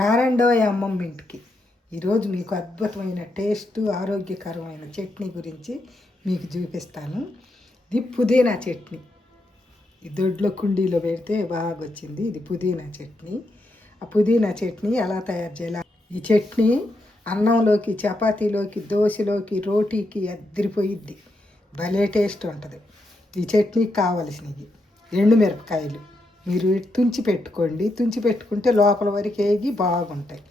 రారండోయ్ అమ్మమ్మ ఇంటికి. ఈరోజు మీకు అద్భుతమైన టేస్ట్ ఆరోగ్యకరమైన చట్నీ గురించి మీకు చూపిస్తాను. ఇది పుదీనా చట్నీ. ఈ దొడ్లో కుండీలో పెడితే బాగా వచ్చింది. ఇది పుదీనా చట్నీ. ఆ పుదీనా చట్నీ ఎలా తయారు చేయాలి? ఈ చట్నీ అన్నంలోకి, చపాతీలోకి, దోశలోకి, రోటీకి అద్దరిపోయిద్ది. భలే టేస్ట్ ఉంటుంది. ఈ చట్నీకి కావలసినవి ఎండుమిరపకాయలు మీరు తుంచి పెట్టుకోండి. తుంచి పెట్టుకుంటే లోపల వరకు వేగి బాగుంటాయి.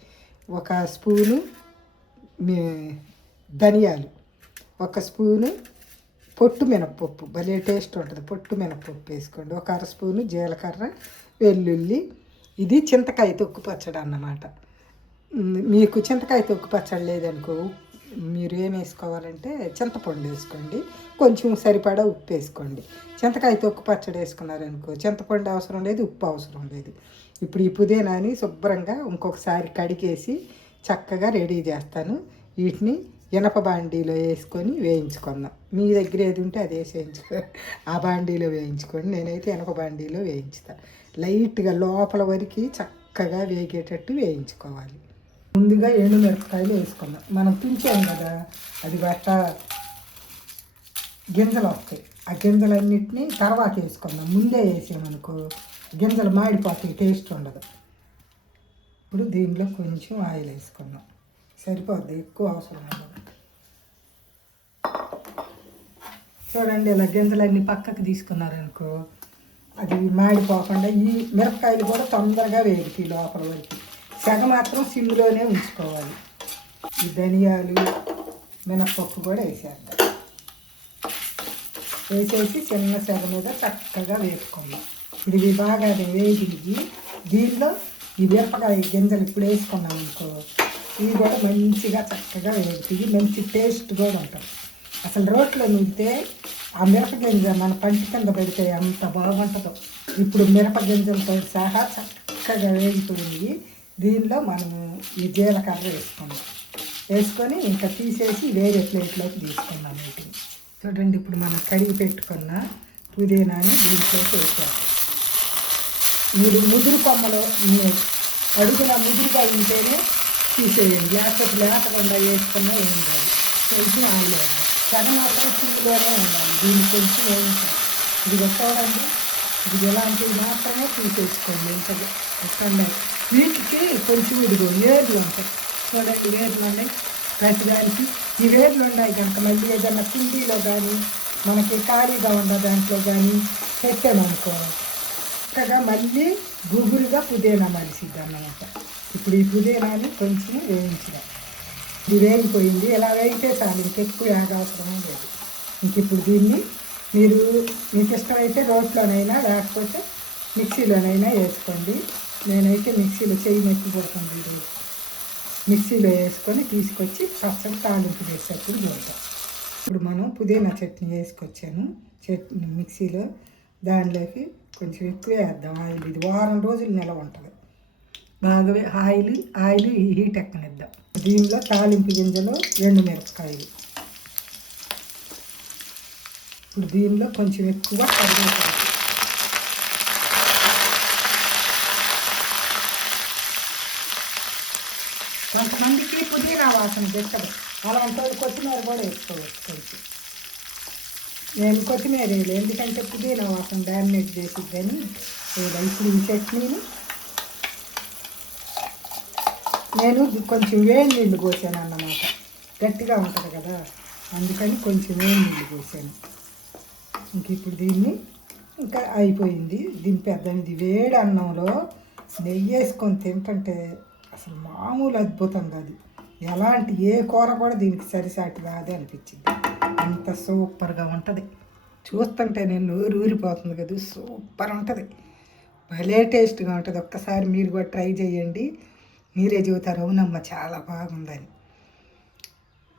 ఒక స్పూను ధనియాలు, ఒక స్పూను పొట్టు మినపప్పు, భలే టేస్ట్ ఉంటుంది. పొట్టు మినపప్పు వేసుకోండి. ఒక అర స్పూను జీలకర్ర, వెల్లుల్లి. ఇది చింతకాయ తొక్కు పచ్చడి అన్నమాట. మీకు చింతకాయ తొక్కు పచ్చడి లేదనుకో, మీరు ఏం వేసుకోవాలంటే చింతపండు వేసుకోండి, కొంచెం సరిపడా ఉప్పు వేసుకోండి. చింతకాయ తొక్కు పచ్చడి వేసుకున్నారనుకో చింతపండు అవసరం లేదు, ఉప్పు అవసరం లేదు. ఇప్పుడు ఈ పుదీనాని శుభ్రంగా ఇంకొకసారి కడిగేసి చక్కగా రెడీ చేస్తాను. వీటిని ఇనప బాండీలో వేసుకొని వేయించుకుందాం. మీ దగ్గర ఏది ఉంటే అది వేసి ఆ బాండీలో వేయించుకోండి. నేనైతే ఇనప బాండీలో వేయించుతాను. లైట్గా లోపల వరకు చక్కగా వేగేటట్టు వేయించుకోవాలి. ముందుగా ఎండుమిరపకాయలు వేసుకుందాం. మనం తుంచాం కదా, అది బట్ట గింజలు వస్తాయి. ఆ గింజలన్నింటినీ తర్వాత వేసుకుందాం. ముందే వేసామనుకో గింజలు మాడిపోతాయి, టేస్ట్ ఉండదు. ఇప్పుడు దీనిలో కొంచెం ఆయిల్ వేసుకుందాం. సరిపోద్ది, ఎక్కువ అవసరం ఉండదు. చూడండి, ఇలా గింజలన్నీ పక్కకు తీసుకున్నారనుకో అది మాడిపోకుండా ఈ మిరపకాయలు కూడా తొందరగా వేగుతాయి లోపల వరకు. సెగ మాత్రం సిమ్లోనే ఉంచుకోవాలి. ఈ ధనియాలు, మినపప్పు కూడా వేసేద్దాం. వేసేసి చిన్న సెగ మీద చక్కగా వేసుకుందాం. ఇది బాగా వేగినవి. దీనిలో ఈ మిరపకాయ గింజలు ఇప్పుడు వేసుకున్నాం అనుకో, ఇవి కూడా మంచిగా చక్కగా వేగుతాయి. మంచి టేస్ట్ కూడా ఉంటుంది. అసలు రోట్లో నూరితే ఆ మిరప గింజ మన పంటి కింద పెడితే అంత బాగుంటుందో. ఇప్పుడు మిరప గింజలతో సహా చక్కగా వేగిపోయినవి. దీనిలో మనము ఈ జీలకర్ర వేసుకొని ఇంకా తీసేసి వేరే ప్లేట్లోకి తీసుకున్నాం. వీటిని చూడండి, ఇప్పుడు మనం కడిగి పెట్టుకున్న పుదీనాని దీంట్లోకి వేసాము. మీరు ముదురు కొమ్మలో అడుగున ముదురుగా ఉంటేనే తీసేయండి, లేకపోతే లేకుండా వేసుకున్నా ఏం కాదు. కొంచెం ఆయిల్ వేయాలి. సగ మాత్రం సిమ్లోనే ఉండాలి. దీన్ని కొంచెం వేయించాలి. ఇది చూడండి, ఇది ఎలాంటివి మాత్రమే తీసేసుకోండి. ఇంకా ఎక్కండి. వీటికి కొంచెం ఇదిగో వేర్లు ఉంటాయి. చూడండి, వేర్లు ఉన్నాయి ప్రతిదానికి. ఈ వేర్లు ఉన్నాయి కనుక మళ్ళీ ఏదైనా కుండీలో కానీ మనకి ఖాళీగా ఉన్న దాంట్లో కానీ పెట్టామనుకో చక్కగా మళ్ళీ గుబురుగా పుదీనా మలిసిద్ది అన్నమాట. ఇప్పుడు ఈ పుదీనాని కొంచెం వేయించడం. ఇది వేగిపోయింది. ఇలా వేగితే చాలు, ఇంకెక్కువ అవసరమే లేదు. ఇంక ఇప్పుడు దీన్ని మీకు ఇష్టమైతే రోట్లోనైనా లేకపోతే మిక్సీలోనైనా వేసుకోండి. నేనైతే మిక్సీలో చెయ్యి నొప్పి పడుతుంది. ఈరోజు మిక్సీలో వేసుకొని తీసుకొచ్చి పచ్చడి తాలింపు వేసేటప్పుడు చూద్దాం. ఇప్పుడు మనం పుదీనా చట్నీ వేసుకొచ్చాను చట్నీ మిక్సీలో. దానిలోకి కొంచెం ఎక్కువ వేద్దాం ఆయిల్. ఇది వారం రోజులు నిలవ ఉంటుంది. బాగా ఆయిల్ హీట్ ఎక్కనిద్దాం. దీనిలో తాలింపు గింజలు, ఎండుమిరపకాయలు. ఇప్పుడు దీనిలో కొంచెం ఎక్కువ కరివేపాకు. కొంతమందికి పుదీనా వాసన పెట్టదు, అలాంటి వాళ్ళు కొత్తిమీర కూడా వేసుకోవచ్చు కొంచెం. నేను కొత్తిమీర వేయలేదు, ఎందుకంటే పుదీనా వాసన డామినేట్ చేసిద్దని. ఇప్పుడు ఈ చట్నీని నేను కొంచెం వేడి నీళ్ళు పోసాను అన్నమాట. గట్టిగా ఉంటుంది కదా, అందుకని కొంచెం వేడి నీళ్ళు పోసాను. ఇంక ఇప్పుడు దీన్ని ఇంకా అయిపోయింది. దింపేద్దాం. ఇది వేడి అన్నంలో నెయ్యి వేసుకొని తింటుంటే అసలు మామూలు అద్భుతం కాదు. ఎలాంటి ఏ కూర కూడా దీనికి సరిసాటి రాదే అనిపించింది. అంత సూపర్గా ఉంటుంది. చూస్తుంటే నేను నోరు ఊరిపోతుంది కదా, సూపర్ ఉంటుంది. భలే టేస్ట్గా ఉంటుంది. ఒక్కసారి మీరు కూడా ట్రై చేయండి. మీరే చెబుతారు అవునమ్మ చాలా బాగుందని.